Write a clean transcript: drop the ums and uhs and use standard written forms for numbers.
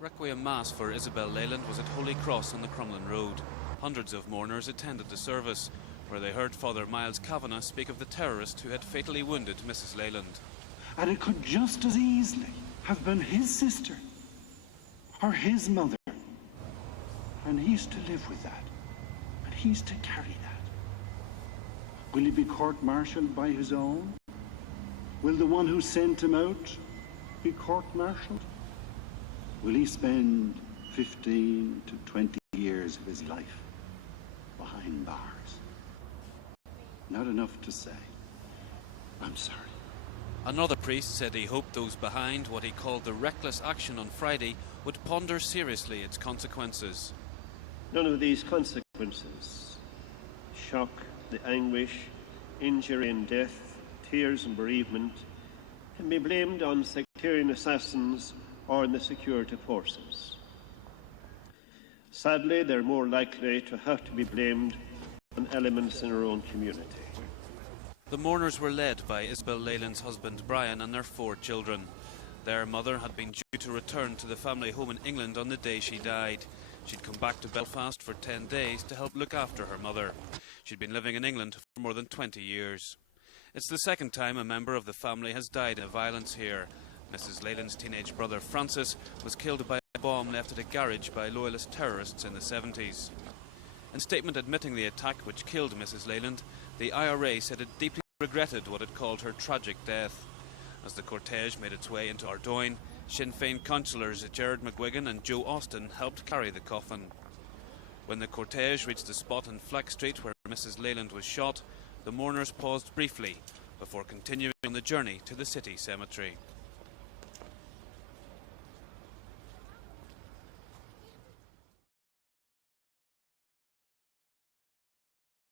Requiem Mass for Isobel Leyland was at Holy Cross on the Crumlin Road. Hundreds of mourners attended the service, where they heard Father Miles Kavanagh speak of the terrorist who had fatally wounded Mrs. Leyland. And it could just as easily have been his sister or his mother. And he's to live with that. And he's to carry that. Will he be court-martialed by his own? Will the one who sent him out be court-martialed? Will he spend 15 to 20 years of his life behind bars? Not enough to say, I'm sorry. Another priest said he hoped those behind what he called the reckless action on Friday would ponder seriously its consequences. None of these consequences, shock, the anguish, injury and death, tears and bereavement, can be blamed on sectarian assassins or on the security forces. Sadly, they're more likely to have to be blamed on elements in our own community. The mourners were led by Isobel Leyland's husband Brian and their 4 children. Their mother had been due to return to the family home in England on the day she died. She'd come back to Belfast for 10 days to help look after her mother. She'd been living in England for more than 20 years. It's the second time a member of the family has died in violence here. Mrs. Leyland's teenage brother Francis was killed by a bomb left at a garage by loyalist terrorists in the 70s. In a statement admitting the attack which killed Mrs. Leyland, the IRA said it deeply regretted what it called her tragic death. As the cortege made its way into Ardoyne, Sinn Féin councillors Gerard McGuigan and Joe Austin helped carry the coffin. When the cortege reached the spot in Fleck Street where Mrs. Leyland was shot, the mourners paused briefly before continuing on the journey to the city cemetery.